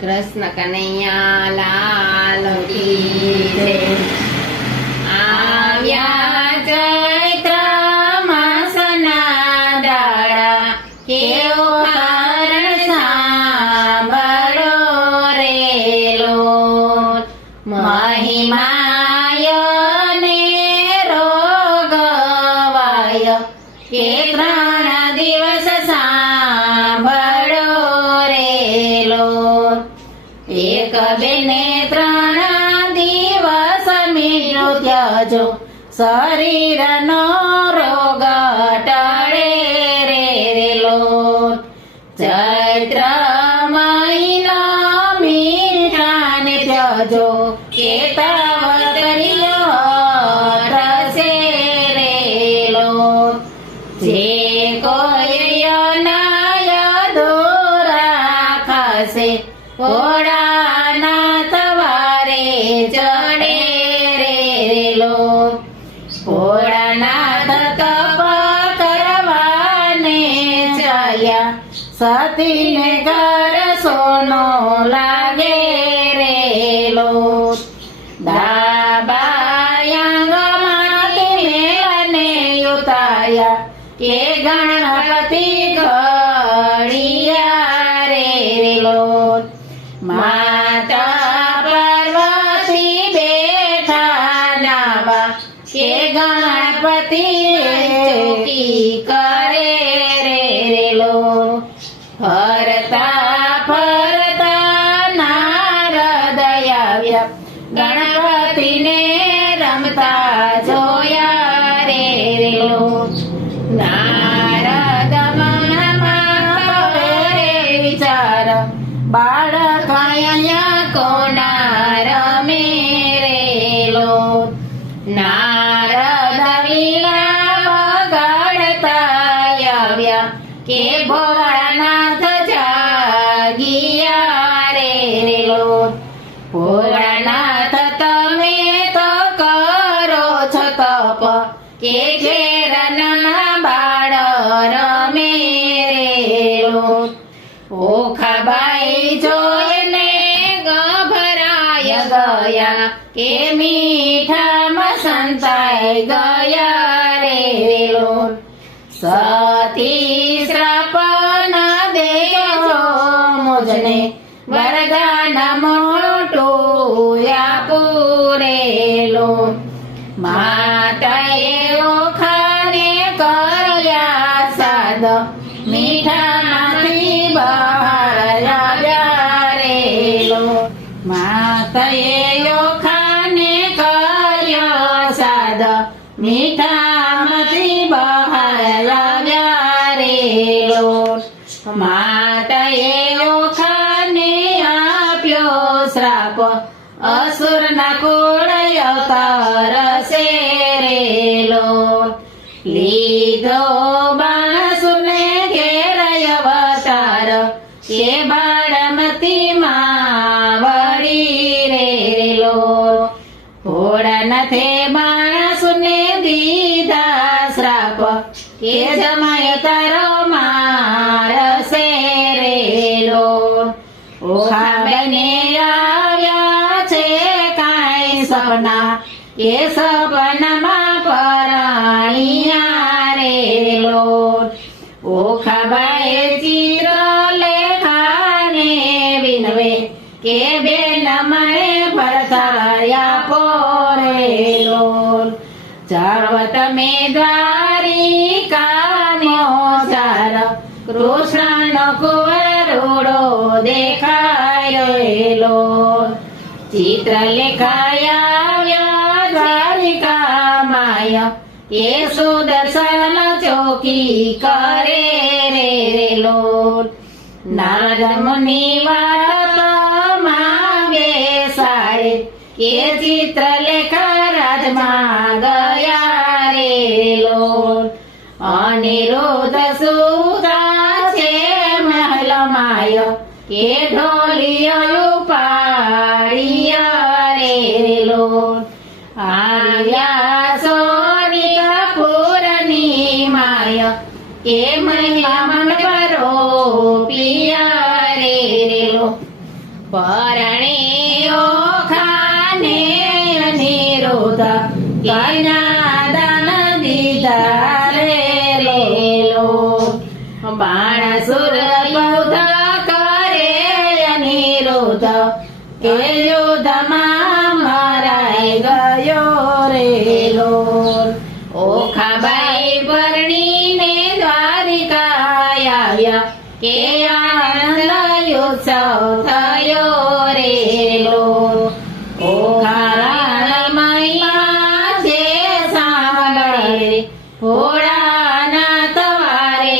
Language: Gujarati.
કૃષ્ણ કનૈયા લાલ કી જય. આવ્યા ચૈત્ર માસના દાડા, કેવો કારણ સાંભળો રે લોટ. મહિમાય ને રોગવાય, કે 3 દિવસ સાંભળો રે લોટ. 1, 2 ને 3 દિવસ મીઠું ત્યજો, શરીરનો રોગ ટળે રે લોટ. ચૈત્ર મહિના મીઠાને ત્યજો, કે તાવતરીઓ હટશે રે લોટ. જે કોઈ અનાય દોરા ખાશે, ઘોડાના સવારે ચડે રે લોટ. ભોળાનાથ તપ કરવાને ચાલ્યા, સતીને ઘર સોનો લાગે રે લોટ. દાબાયાંગમાંથી મેળને ઉતાર્યા, કે ગણપતિ ઘડિયા રે લોટ. માતા પાર્વતી બેઠા નાવા, કે ગણપતિ ચોકી કરે રે લોટ. ફરતા ફરતા નારદ આવ્યા, ગણપતિને રમતા જોયા રે લોટ. નારદ મનમાં કરે વિચાર, બાળક અહીંયા કોના રમે રે લોટ. નારદ વીણા વગાડતા આવ્યા, કે ભોળાનાથ જાગિયા રે લોટ. ભોળાનાથ તમે તો કરો છો તપ, કે ઘેરના બાળ રમે રે લોટ. ઓખાબાઈ જોઈને ગભરાય ગયા, કે મીઠામાં સંતાઈ ગયા રે લોટ. સતી શ્રાપન દેજો મુજને, વરદાન મોટું આપું રે લોટ. માતાએ ઓખાને કર્યા સાદ, મીઠામાંથી બહાર આવ્યા રે લોટ. માતાએ ઓખાને કર્યો સાદ, મીઠામાંથી બહાર આવ્યા રે લોટ. માતાએ ઓખાને આપ્યો શ્રાપ, અસુરના કુળય કરશે રે લોટ. લીધો બાણસુરને ઘેર અવતાર, કે બાળમતી માં વળી રે લોટ. ભોળાનાથે બાણસુરને દીધા શ્રાપ, કે જમાય તારો મારશે રે લોટ. ઓખા બને આવ્યા છે કાંઈ સપના, કે સપનામાં પરાણિયા રે લોટ. ઓખાબાએ ચિત્ર લેખાને વિનવે, કે બેન મને ભરતાયા પોરે લોટ. જાવ તમે દ્વારિકાનો ચાર, કૃષ્ણનો કુંવર રૂડો દેખાય રે લોટ. ચિત્ર લેખાયા દ્વારિકા માય, કે સુદર્શન ચોકી કરે રે લોટ. નારદ મુનિ વાતમાં બેસાડે, કે ચિત્ર લેખા રાજમાં ગયા રે લોટ. અનિરુદ્ધ સુતા છે મહેલ માય, કે ઢોલિયો ઉપાડિયા રે લોટ. આવ્યા સોની કપૂરની માય, કે મહિલા મંડપરો પિયા રે લોટ. પરણે ઓખાને અનિરુદ્ધ કન્યા દાન દીધા રે લેલો બાણાસુર યુદ્ધ કરે અનિરુદ્ધ કે યુદ્ધમાં મરાઈ ગયો રેલો ઓખાબાઈ પરણીને દ્વારિકા આવ્યા કે આનંદ ઉત્સવ થયો રેલો ઓખારાણી મહિમા છે સાંભળે ભોળાનાથ વારે